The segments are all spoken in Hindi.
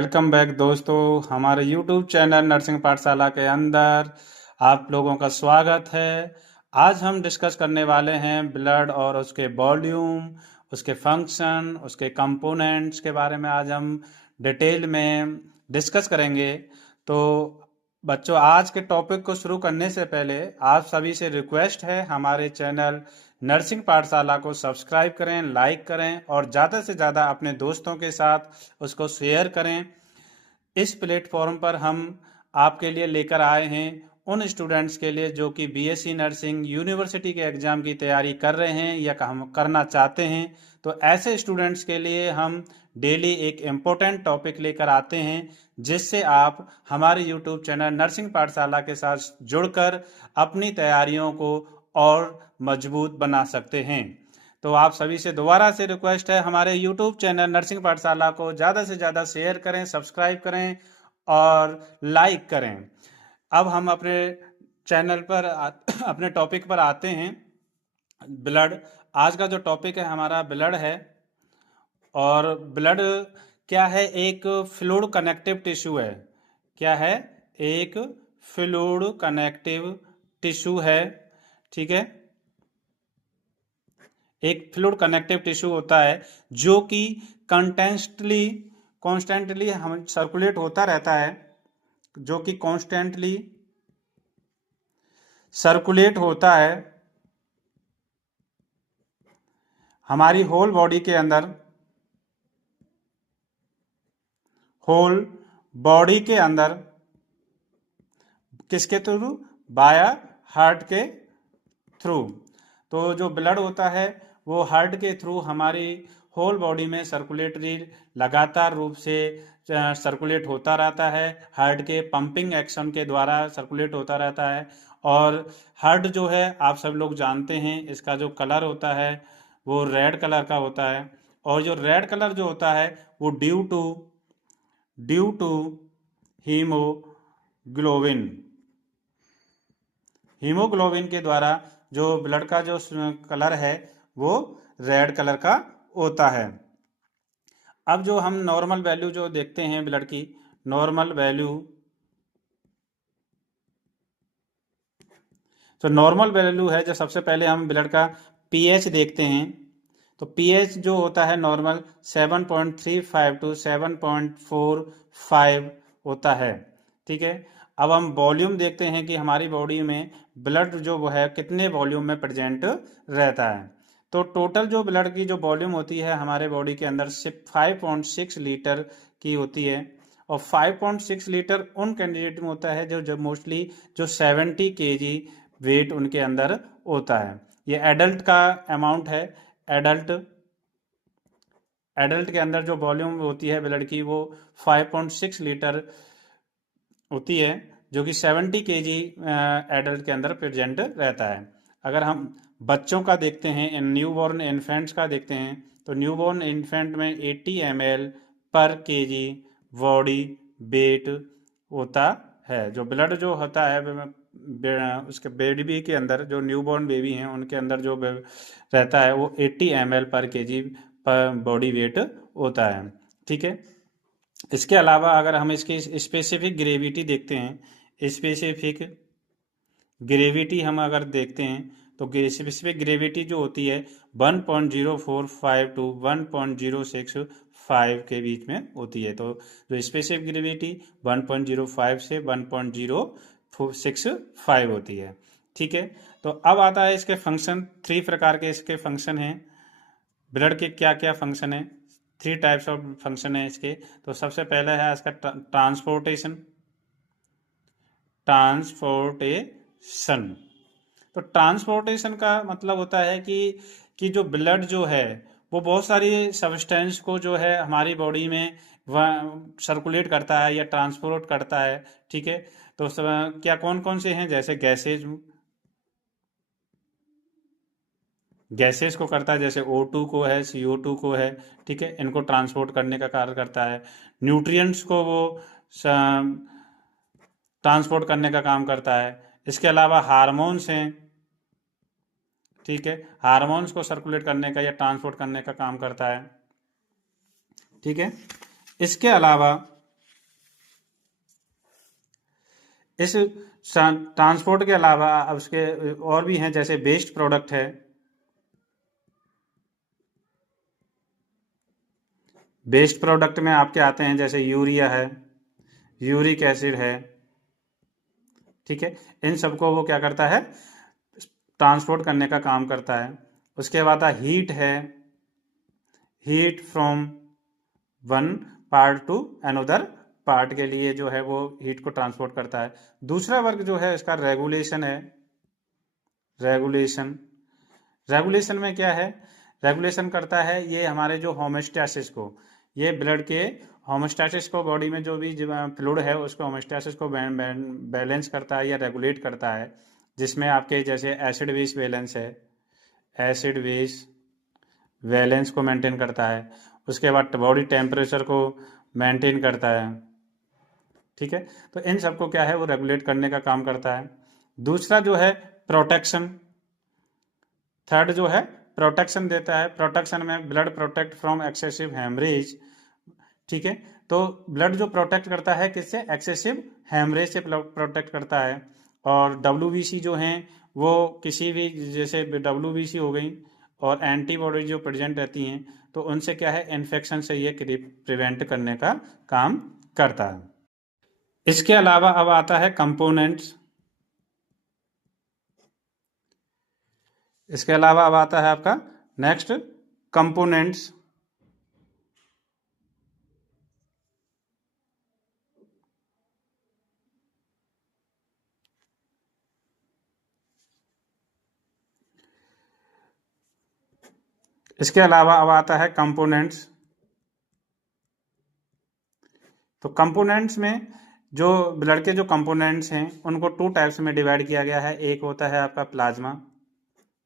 वेलकम बैक दोस्तों। हमारे YouTube चैनल नर्सिंग पाठशाला के अंदर आप लोगों का स्वागत है। आज हम डिस्कस करने वाले हैं ब्लड और उसके वॉल्यूम, उसके फंक्शन, उसके कंपोनेंट्स के बारे में आज हम डिटेल में डिस्कस करेंगे। तो बच्चों, आज के टॉपिक को शुरू करने से पहले आप सभी से रिक्वेस्ट है, हमारे चैनल नर्सिंग पाठशाला को सब्सक्राइब करें, लाइक करें और ज़्यादा से ज़्यादा अपने दोस्तों के साथ उसको शेयर करें। इस प्लेटफॉर्म पर हम आपके लिए लेकर आए हैं उन स्टूडेंट्स के लिए जो कि बीएससी नर्सिंग यूनिवर्सिटी के एग्ज़ाम की तैयारी कर रहे हैं या हम करना चाहते हैं। तो ऐसे स्टूडेंट्स के लिए हम डेली एक इम्पोर्टेंट टॉपिक लेकर आते हैं, जिससे आप हमारे यूट्यूब चैनल नर्सिंग पाठशाला के साथ जुड़कर अपनी तैयारियों को और मजबूत बना सकते हैं। तो आप सभी से दोबारा से रिक्वेस्ट है, हमारे यूट्यूब चैनल नर्सिंग पाठशाला को ज़्यादा से ज़्यादा शेयर करें, सब्सक्राइब करें और लाइक करें। अब हम अपने चैनल पर अपने टॉपिक पर आते हैं, ब्लड। आज का जो टॉपिक है हमारा ब्लड है। और ब्लड क्या है? एक फ्लूइड कनेक्टिव टिश्यू है। क्या है? एक फ्लूइड कनेक्टिव टिश्यू है। ठीक है, एक फ्लूइड कनेक्टिव टिश्यू होता है जो कि कंटेंटली कॉन्स्टेंटली हम सर्कुलेट होता रहता है, जो कि कॉन्स्टेंटली सर्कुलेट होता है हमारी होल बॉडी के अंदर। होल बॉडी के अंदर किसके थ्रू? बाया हार्ट के थ्रू। तो जो ब्लड होता है वो हार्ट के थ्रू हमारी होल बॉडी में सर्कुलेटरी लगातार रूप से सर्कुलेट होता रहता है। हार्ट के पंपिंग एक्शन के द्वारा सर्कुलेट होता रहता है। और हार्ट जो है, आप सब लोग जानते हैं, इसका जो कलर होता है वो रेड कलर का होता है। और जो रेड कलर जो होता है वो ड्यू टू हीमोग्लोबिन हीमोग्लोबिन के द्वारा जो ब्लड का जो कलर है वो रेड कलर का होता है। अब जो हम नॉर्मल वैल्यू जो देखते हैं ब्लड की, नॉर्मल वैल्यू, तो नॉर्मल वैल्यू है जो सबसे पहले हम ब्लड का पीएच देखते हैं। तो पीएच जो होता है नॉर्मल 7.35 टू 7.45 होता है। ठीक है, अब हम वॉल्यूम देखते हैं कि हमारी बॉडी में ब्लड जो वो है कितने वॉल्यूम में प्रेजेंट रहता है। तो टोटल जो ब्लड की जो वॉल्यूम होती है हमारे बॉडी के अंदर सिर्फ 5.6 लीटर की होती है। और 5.6 लीटर उन कैंडिडेट में होता है जो मोस्टली जो 70 केजी वेट उनके अंदर होता है। ये एडल्ट का अमाउंट है। एडल्ट एडल्ट के अंदर जो वॉल्यूम होती है ब्लड की वो 5.6 लीटर होती है, जो कि 70 केजी एडल्ट के अंदर प्रेजेंट रहता है। अगर हम बच्चों का देखते हैं, न्यू बॉर्न इन्फेंट्स का देखते हैं, तो न्यू बॉर्न इन्फेंट में 80 ml पर केजी बॉडी वेट होता है। जो ब्लड जो होता है उसके बेबी के अंदर, जो न्यू बॉर्न बेबी हैं उनके अंदर जो रहता है वो 80 ml पर केजी पर बॉडी वेट होता है। ठीक है, इसके अलावा अगर हम इसकी स्पेसिफिक ग्रेविटी देखते हैं, स्पेसिफिक ग्रेविटी हम अगर देखते हैं तो स्पेसिफिक ग्रेविटी जो होती है 1.045 टू 1.065 के बीच में होती है। तो जो स्पेसिफिक ग्रेविटी 1.05 से 1.065 होती है। ठीक है, तो अब आता है इसके फंक्शन। 3 प्रकार के इसके फंक्शन हैं। ब्लड के क्या क्या फंक्शन है? 3 टाइप्स ऑफ फंक्शन है इसके। तो सबसे पहला है इसका ट्रांसपोर्टेशन। ट्रांसपोर्टेशन तो ट्रांसपोर्टेशन का मतलब होता है कि जो ब्लड जो है वो बहुत सारी सब्सटेंस को जो है हमारी बॉडी में वह सर्कुलेट करता है या ट्रांसपोर्ट करता है। ठीक है, तो क्या कौन कौन से हैं? जैसे गैसेस को करता है, जैसे O2 को है, CO2 को है। ठीक है, इनको ट्रांसपोर्ट करने का कार्य करता है। न्यूट्रिएंट्स को वो ट्रांसपोर्ट करने का काम करता है। इसके अलावा हार्मोन्स हैं। ठीक है, हार्मोन्स को सर्कुलेट करने का या ट्रांसपोर्ट करने का काम करता है। ठीक है, इसके अलावा इस ट्रांसपोर्ट के अलावा अब उसके और भी हैं, जैसे वेस्ट प्रोडक्ट है। वेस्ट प्रोडक्ट में आपके आते हैं जैसे यूरिया है, यूरिक एसिड है, ठीक है। इन सबको वो क्या करता है, ट्रांसपोर्ट करने का काम करता है। उसके बाद हीट है, heat from one part to another part के लिए जो है वो हीट को ट्रांसपोर्ट करता है। दूसरा वर्ग जो है इसका रेगुलेशन है। रेगुलेशन, रेगुलेशन में क्या है, रेगुलेशन करता है ये हमारे जो होमोस्टैसिस को, ये ब्लड के होमोस्टैसिस को, बॉडी में जो भी फ्लूइड है उसको होमोस्टैसिस को बैलेंस करता है या रेगुलेट करता है। जिसमें आपके जैसे एसिड बेस बैलेंस है, एसिड बेस बैलेंस को मेंटेन करता है। उसके बाद बॉडी टेम्परेचर को मेंटेन करता है, ठीक है। तो इन सबको क्या है वो रेगुलेट करने का काम करता है। दूसरा जो है प्रोटेक्शन, थर्ड जो है प्रोटेक्शन देता है। प्रोटेक्शन में blood protect from excessive haemorrhage, ठीक है। तो ब्लड जो प्रोटेक्ट करता है किससे, एक्सेसिव हेमरेज से प्रोटेक्ट करता है। और डब्ल्यूबीसी जो हैं वो किसी भी, जैसे डब्ल्यूबीसी हो गई और एंटीबॉडी जो प्रेजेंट रहती हैं, तो उनसे क्या है इन्फेक्शन से ये प्रिवेंट करने का काम करता है। इसके अलावा अब आता है कंपोनेंट्स। इसके अलावा अब आता है आपका नेक्स्ट कंपोनेंट्स। इसके अलावा अब आता है कंपोनेंट्स। तो कंपोनेंट्स में जो ब्लड के जो कंपोनेंट्स हैं उनको टू टाइप्स में डिवाइड किया गया है। एक होता है आपका प्लाज्मा,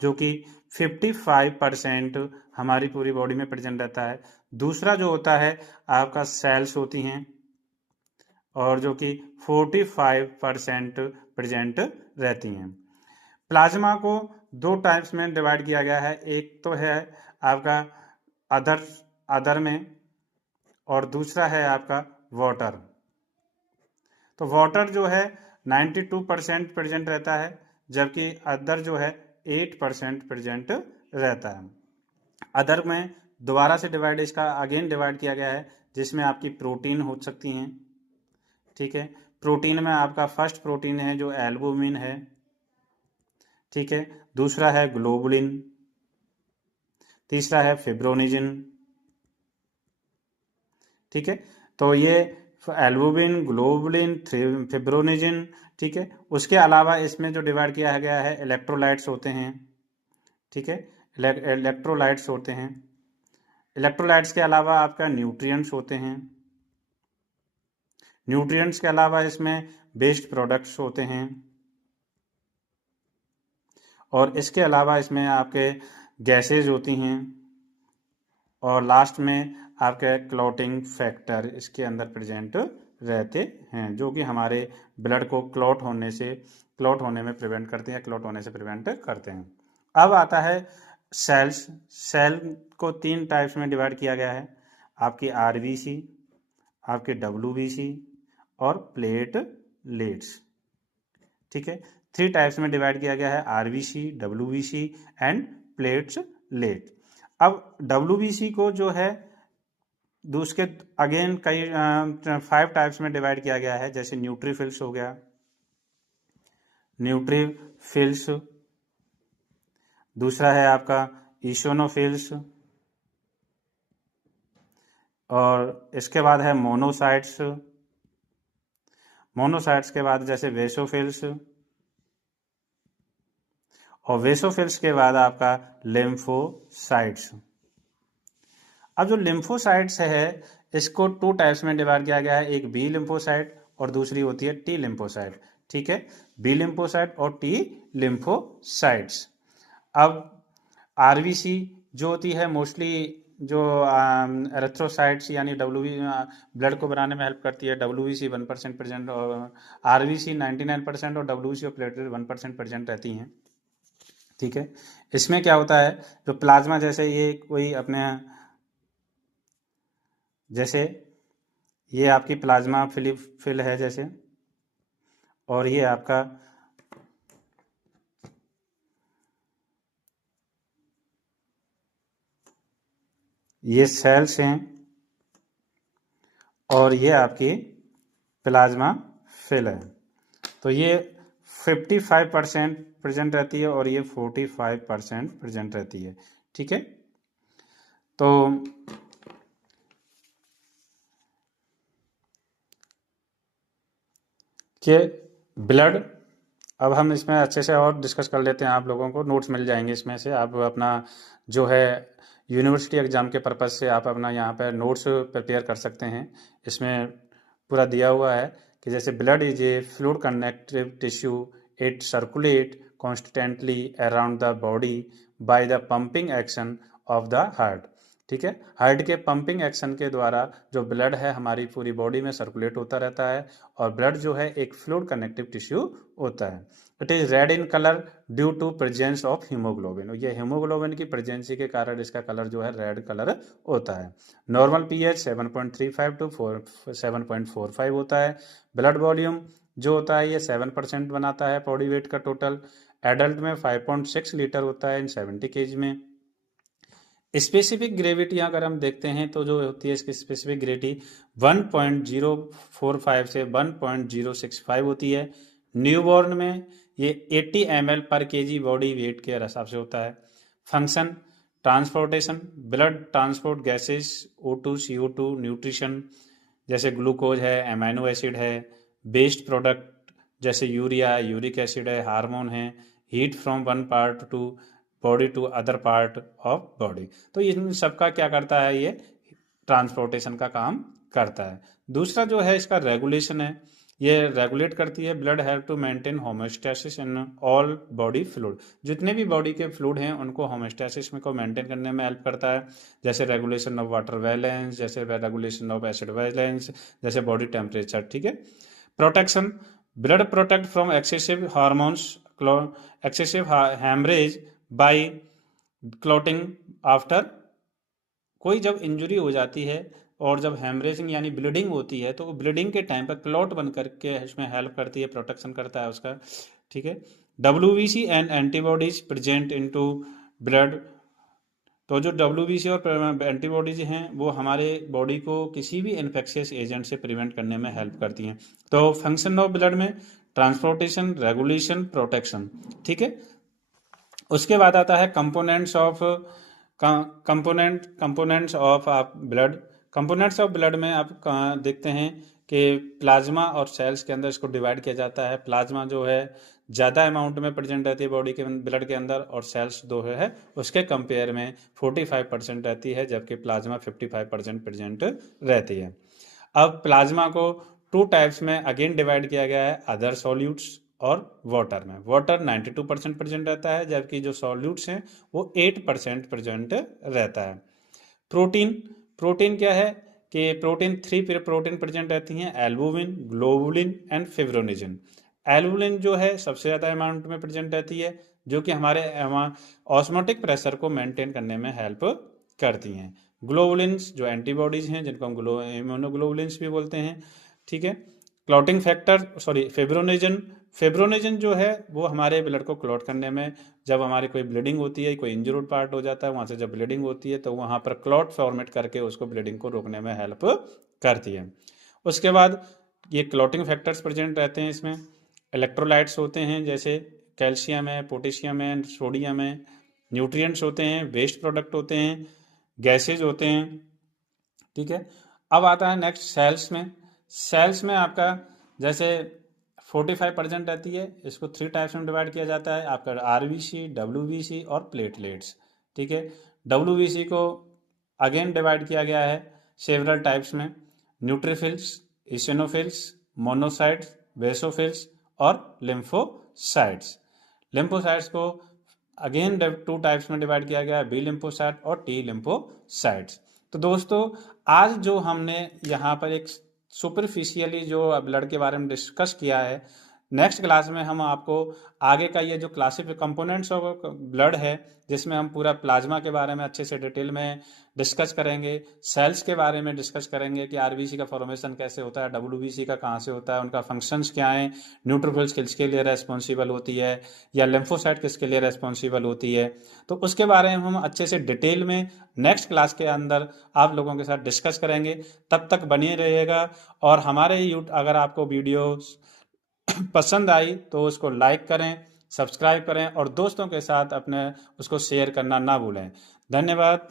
जो कि 55% हमारी पूरी बॉडी में प्रेजेंट रहता है। दूसरा जो होता है आपका सेल्स होती हैं, और जो कि 45% प्रेजेंट रहती हैं। प्लाज्मा को दो टाइप्स में डिवाइड किया गया है। एक तो है आपका अदर अदर में, और दूसरा है आपका वाटर। तो वाटर जो है 92% प्रेजेंट रहता है, जबकि अदर जो है 8% प्रेजेंट रहता है। अदर में दोबारा से डिवाइड, इसका अगेन डिवाइड किया गया है, जिसमें आपकी प्रोटीन हो सकती हैं, ठीक है। प्रोटीन में आपका फर्स्ट प्रोटीन है जो एल्बुमिन है, ठीक है। दूसरा है ग्लोबुलिन, तीसरा है फिब्रोनिजिन, ठीक है। तो ये एल्बुमिन, ग्लोबुलिन, फिब्रोनिजिन, ठीक है। उसके अलावा इसमें जो डिवाइड किया गया है इलेक्ट्रोलाइट्स होते हैं, ठीक है। इलेक्ट्रोलाइट्स होते हैं। इलेक्ट्रोलाइट्स के अलावा आपका न्यूट्रिएंट्स होते हैं। न्यूट्रिएंट्स के अलावा इसमें वेस्ट प्रोडक्ट्स होते हैं। और इसके अलावा इसमें आपके गैसेज होती हैं। और लास्ट में आपके क्लॉटिंग फैक्टर इसके अंदर प्रेजेंट रहते हैं, जो कि हमारे ब्लड को क्लॉट होने में प्रिवेंट करते हैं, क्लॉट होने से प्रिवेंट करते हैं। अब आता है सेल्स। सेल को तीन टाइप्स में डिवाइड किया गया है, आपकी आरबीसी, आपके डब्ल्यूबीसी और प्लेटलेट्स, ठीक है। थ्री टाइप्स में डिवाइड किया गया है, आरबीसी, डब्ल्यूबीसी एंड प्लेटलेट। अब डब्ल्यूबीसी को जो है दूसरे अगेन कई 5 टाइप्स में डिवाइड किया गया है, जैसे न्यूट्रीफिल्स हो गया, न्यूट्रीफिल्स। दूसरा है आपका ईशोनोफिल्स, और इसके बाद है मोनोसाइट्स। मोनोसाइट्स के बाद जैसे वेसोफिल्स, और वेसोफिल्स के बाद आपका लिम्फोसाइट्स। अब जो लिम्फोसाइट्स है इसको टू टाइप्स में डिवाइड किया गया है, एक बी लिम्फोसाइट और दूसरी होती है टी लिम्फोसाइट, ठीक है। बी लिम्फोसाइट और टी लिम्फोसाइट्स। अब आरबीसी जो होती है मोस्टली जो एरिथ्रोसाइट्स यानी ब्लड को बनाने में हेल्प करती है, डब्ल्यूबीसी 1% प्रेजेंट, और आरबीसी 99% और डब्ल्यूबीसी और प्लेटलेट 1% प्रेजेंट रहती हैं, ठीक है। इसमें क्या होता है, जो प्लाज्मा जैसे ये कोई अपने, जैसे ये आपकी प्लाज्मा फिल है जैसे, और ये आपका ये सेल्स हैं और ये आपकी प्लाज्मा फिल है। तो ये 55% प्रेजेंट रहती है और ये 45% प्रेजेंट रहती है। ठीक है, तो कि ब्लड, अब हम इसमें अच्छे से और डिस्कस कर लेते हैं। आप लोगों को नोट्स मिल जाएंगे इसमें से, आप अपना जो है यूनिवर्सिटी एग्ज़ाम के पर्पज़ से आप अपना यहाँ पर नोट्स प्रिपेयर कर सकते हैं। इसमें पूरा दिया हुआ है कि जैसे blood is a fluid connective tissue, it circulate constantly around the body by the pumping action of the heart. ठीक है, हार्ट के पंपिंग एक्शन के द्वारा जो ब्लड है हमारी पूरी बॉडी में सर्कुलेट होता रहता है और ब्लड जो है एक फ्लूइड कनेक्टिव टिश्यू होता है। It is red in colour due to presence of haemoglobin. ये हीमोग्लोबिन की प्रेजेंसी के कारण इसका कलर जो है रेड कलर होता है। नॉर्मल पीएच 7.35 टू 7.45 होता है। ब्लड वॉल्यूम जो होता है ये 7% बनाता है बॉडी वेट का टोटल। एडल्ट में 5.6 लीटर होता है इन 70 केजी में। स्पेसिफिक ग्रेविटी अगर हम देखते हैं तो जो होती है इसकी स्पेसिफिक ग्रेविटी 1.045 से 1.065 होती है। न्यूबॉर्न में ये 80 ml पर केजी बॉडी वेट के हिसाब से होता है। Function transportation, blood transport gases O2 CO2, nutrition जैसे ग्लूकोज है, एमाइनो एसिड है, वेस्ट प्रोडक्ट जैसे यूरिया, यूरिक एसिड है, हार्मोन है, heat from one part to body to other part of body. तो इन सबका क्या करता है, ये ट्रांसपोर्टेशन का काम करता है। दूसरा जो है इसका रेगुलेशन है, ये रेगुलेट करती है। Blood have to maintain homeostasis in all body fluid. जितने भी बॉडी के फ्लूइड हैं उनको होमोस्टैसिस में को मेंटेन करने में हेल्प करता है। जैसे रेगुलेशन ऑफ वाटर बैलेंस, जैसे रेगुलेशन ऑफ एसिड बैलेंस, जैसे बॉडी टेम्परेचर। ठीक है, protection, blood protect from excessive hormones, excessive haemorrhage by clotting after. कोई जब इंजरी हो जाती है और जब हेमरेजिंग यानी ब्लीडिंग होती है तो ब्लीडिंग के टाइम पर क्लॉट बन करके इसमें हेल्प करती है, प्रोटेक्शन करता है उसका। ठीक है, WBC and antibodies present into blood. तो जो WBC और एंटीबॉडीज हैं वो हमारे बॉडी को किसी भी इन्फेक्शियस एजेंट से प्रिवेंट करने में हेल्प करती हैं। तो फंक्शन ऑफ ब्लड में ट्रांसपोर्टेशन, रेगुलेशन, प्रोटेक्शन। ठीक है, उसके बाद आता है कंपोनेंट्स ऑफ आप ब्लड। कंपोनेंट्स ऑफ ब्लड में आप देखते हैं कि प्लाज्मा और सेल्स के अंदर इसको डिवाइड किया जाता है। प्लाज्मा जो है ज़्यादा अमाउंट में प्रेजेंट रहती है बॉडी के ब्लड के अंदर और सेल्स दो है उसके कंपेयर में 45% रहती है, जबकि प्लाज्मा 55% प्रेजेंट रहती है। अब प्लाज्मा को टू टाइप्स में अगेन डिवाइड किया गया है, अदर सॉल्यूट्स और वाटर में। वाटर 92% प्रेजेंट रहता है, जबकि जो सॉल्यूट्स हैं वो 8% प्रेजेंट रहता है। प्रोटीन, प्रोटीन क्या है कि प्रोटीन 3 प्रोटीन प्रेजेंट रहती हैं, एल्बुमिन, ग्लोबुलिन एंड फिब्रोनेजिन। एल्बुमिन जो है सबसे ज़्यादा अमाउंट में प्रेजेंट रहती है, जो कि हमारे ऑस्मोटिक प्रेशर को मेंटेन करने में हेल्प करती हैं। ग्लोबुलिन्स जो एंटीबॉडीज हैं जिनको हम इम्यूनोग्लोबुलिन्स भी बोलते हैं। ठीक है, क्लॉटिंग फैक्टर फिब्रोनेजिन, फिब्रोनेजिन जो है वो हमारे ब्लड को क्लॉट करने में, जब हमारी कोई ब्लीडिंग होती है, कोई इंजर्ड पार्ट हो जाता है वहाँ से जब ब्लीडिंग होती है तो वहाँ पर क्लॉट फॉर्मेट करके उसको ब्लीडिंग को रोकने में हेल्प करती है। उसके बाद ये क्लॉटिंग फैक्टर्स प्रेजेंट रहते हैं इसमें। इलेक्ट्रोलाइट्स होते हैं जैसे कैल्शियम है, पोटेशियम है, सोडियम है। न्यूट्रिएंट्स होते हैं, वेस्ट प्रोडक्ट होते हैं, गैसेज होते हैं। ठीक है, अब आता है नेक्स्ट सेल्स में। सेल्स में आपका जैसे 45% रहती है, इसको 3 टाइप्स में डिवाइड किया जाता है आपका, RBC, WBC और प्लेटलेट्स। ठीक है, WBC को अगेन डिवाइड किया गया है सेवरल टाइप्स में, न्यूट्रोफिल्स, इसिनोफिल्स, मोनोसाइट्स, बेसोफिल्स और लिम्फोसाइट्स। लिम्फोसाइट्स को अगेन 2 टाइप्स में डिवाइड किया गया है, B लिम्फोसाइट और T लिम्फोसाइट्स। तो दोस्तों आज जो हमने यहाँ पर एक सुपरफिशियली जो ब्लड के बारे में डिस्कस किया है, नेक्स्ट क्लास में हम आपको आगे का ये जो क्लासिफिक कंपोनेंट्स ऑफ ब्लड है, जिसमें हम पूरा प्लाज्मा के बारे में अच्छे से डिटेल में डिस्कस करेंगे, सेल्स के बारे में डिस्कस करेंगे कि आरबीसी का फॉर्मेशन कैसे होता है, डब्ल्यूबीसी का कहाँ से होता है, उनका फंक्शंस क्या हैं, न्यूट्रोफिल्स किसके लिए रेस्पॉन्सिबल होती है या लिम्फोसाइट किसके लिए रेस्पॉन्सिबल होती है। तो उसके बारे में हम अच्छे से डिटेल में नेक्स्ट क्लास के अंदर आप लोगों के साथ डिस्कस करेंगे। तब तक बने रहिएगा और हमारे अगर आपको वीडियो पसंद आई तो उसको लाइक करें, सब्सक्राइब करें और दोस्तों के साथ अपने उसको शेयर करना ना भूलें। धन्यवाद।